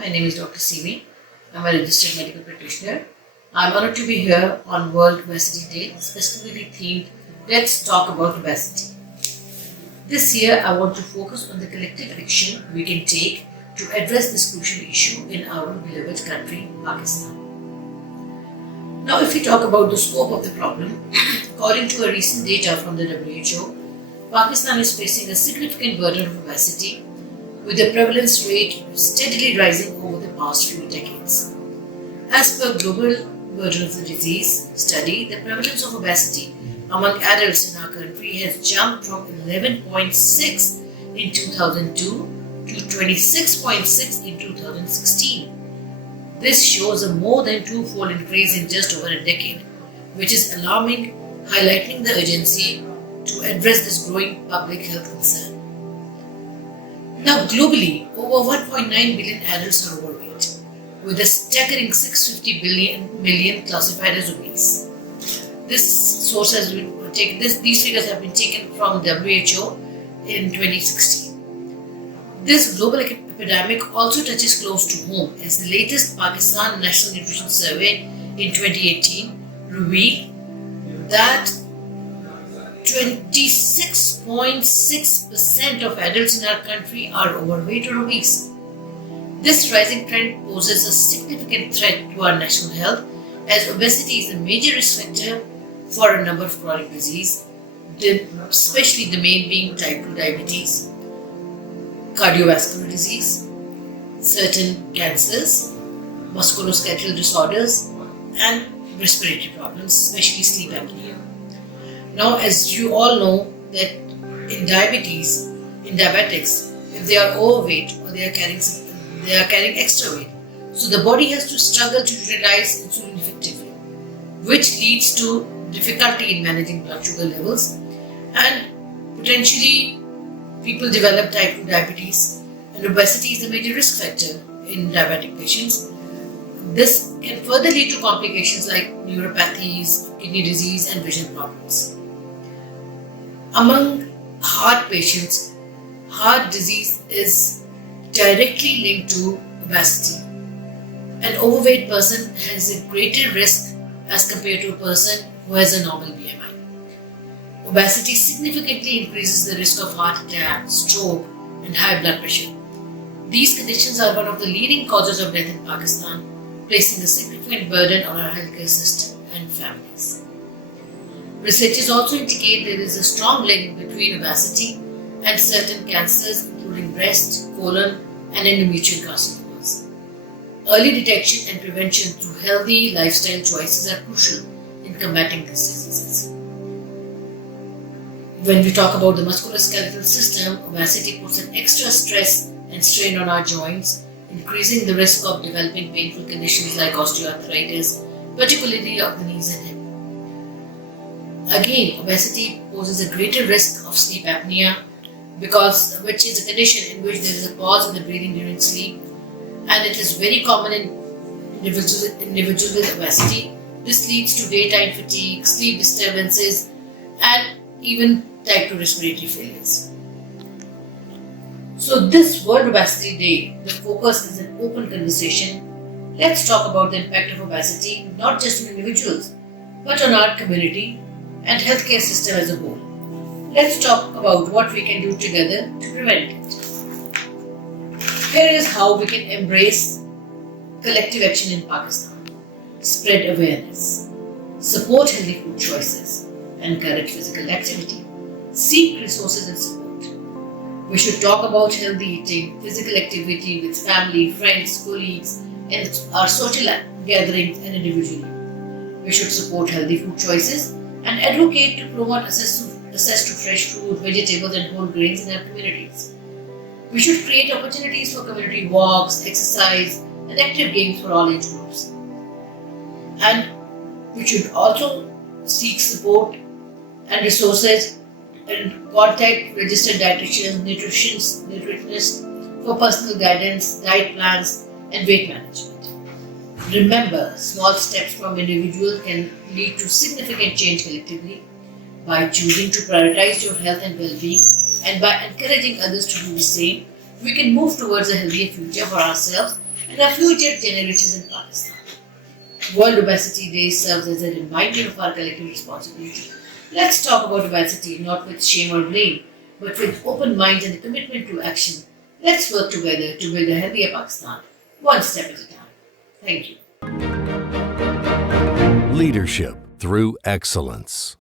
My name is Dr. Simi. I'm a registered medical practitioner. I'm honored to be here on World Obesity Day, specifically themed Let's Talk About Obesity. This year, I want to focus on the collective action we can take to address this crucial issue in our beloved country, Pakistan. Now, if we talk about the scope of the problem, according to a recent data from the WHO, Pakistan is facing a significant burden of obesity, with the prevalence rate steadily rising over the past few decades. As per Global Burden of the Disease study, the prevalence of obesity among adults in our country has jumped from 11.6 in 2002 to 26.6 in 2016. This shows a more than twofold increase in just over a decade, which is alarming, highlighting the urgency to address this growing public health concern. Now, globally, over 1.9 billion adults are overweight, with a staggering 650 million classified as obese. These figures have been taken from WHO in 2016. This global epidemic also touches close to home, as the latest Pakistan National Nutrition Survey in 2018 revealed that 26.6% of adults in our country are overweight or obese. This rising trend poses a significant threat to our national health, as obesity is a major risk factor for a number of chronic diseases, especially the main being type 2 diabetes, cardiovascular disease, certain cancers, musculoskeletal disorders, and respiratory problems, especially sleep apnea. Now, as you all know, that in diabetics, if they are overweight or they are carrying extra weight, so the body has to struggle to utilize insulin effectively, which leads to difficulty in managing blood sugar levels, and potentially people develop type 2 diabetes, and obesity is a major risk factor in diabetic patients. This can further lead to complications like neuropathies, kidney disease, and vision problems. Among heart patients, heart disease is directly linked to obesity. An overweight person has a greater risk as compared to a person who has a normal BMI. Obesity significantly increases the risk of heart attack, stroke, and high blood pressure. These conditions are one of the leading causes of death in Pakistan, placing a significant burden on our healthcare system and families. Researchers also indicate there is a strong link between obesity and certain cancers, including breast, colon, and endometrial carcinomas. Early detection and prevention through healthy lifestyle choices are crucial in combating these diseases. When we talk about the musculoskeletal system, obesity puts an extra stress and strain on our joints, increasing the risk of developing painful conditions like osteoarthritis, particularly of the knees and hips. Again, obesity poses a greater risk of sleep apnea, which is a condition in which there is a pause in the breathing during sleep, and it is very common in individuals with obesity. This leads to daytime fatigue, sleep disturbances, and even type 2 respiratory failures. So this World Obesity Day, the focus is an open conversation. Let's talk about the impact of obesity, not just on individuals, but on our community and healthcare system as a whole. Let's talk about what we can do together to prevent it. Here is how we can embrace collective action in Pakistan. Spread awareness, support healthy food choices, encourage physical activity, seek resources and support. We should talk about healthy eating, physical activity with family, friends, colleagues, and our social gatherings and individually. We should support healthy food choices and advocate to promote access to fresh fruit, vegetables, and whole grains in our communities. We should create opportunities for community walks, exercise, and active games for all age groups. And we should also seek support and resources and contact registered dietitians, nutritionists for personal guidance, diet plans, and weight management. Remember, small steps from individuals can lead to significant change collectively. By choosing to prioritize your health and well-being, and by encouraging others to do the same, we can move towards a healthier future for ourselves and our future generations in Pakistan. World Obesity Day serves as a reminder of our collective responsibility. Let's talk about obesity not with shame or blame, but with open minds and a commitment to action. Let's work together to build a healthier Pakistan, one step at a time. Thank you. Leadership through excellence.